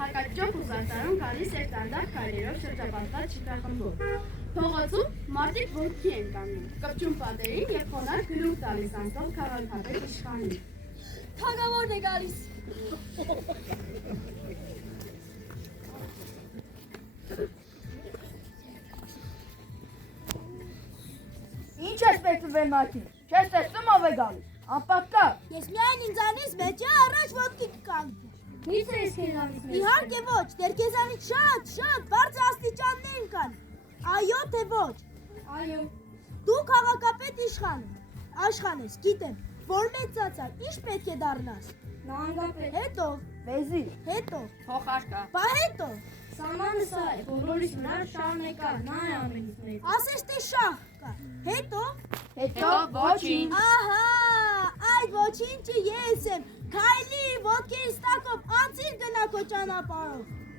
Հակաճոք ու զարդարում գալիս էր դանդաղ քայլերով շրջապատված շքախմբով։ Փողոցում մարդիկ ոտքի են կանգնում, կպչում պատերին և խոնարհ գլուխ տալիս անցնող քաղաքապետ իշխանին։ Թագավորն է գալիս։ Ինչ ես պետք վեմակին, չես տեսնում ով է գալիս, անպատկա։ Ես միայն ինձանից մեջը առաջ ոտքի կկանգնեմ։ Մի՞թե ես քեզանից մեծ։ Իհարկե ոչ, դեր քեզանից շատ բարձր աստիճաններ կան։ Այո, թե ոչ։ Այո։ Դու քաղաքապետ աշխան ես, գիտեմ, որ մեծացա, ինչ պետք է դառնաս։ Նահանգապետ։ Հետո, Վեզիր, հետո, Փոխարկա։ բա հետո, Սամանը սա է, բոլորիս վրա շահն է կա, նա է ամենից մեծ։ ասես թե շահ կա, հետո, հետո ոչինչ։ ահա, այդ ոչինչը ես եմ, քայլի, ոտքերիս տակով, անցիր գնա քո ճանապարհով։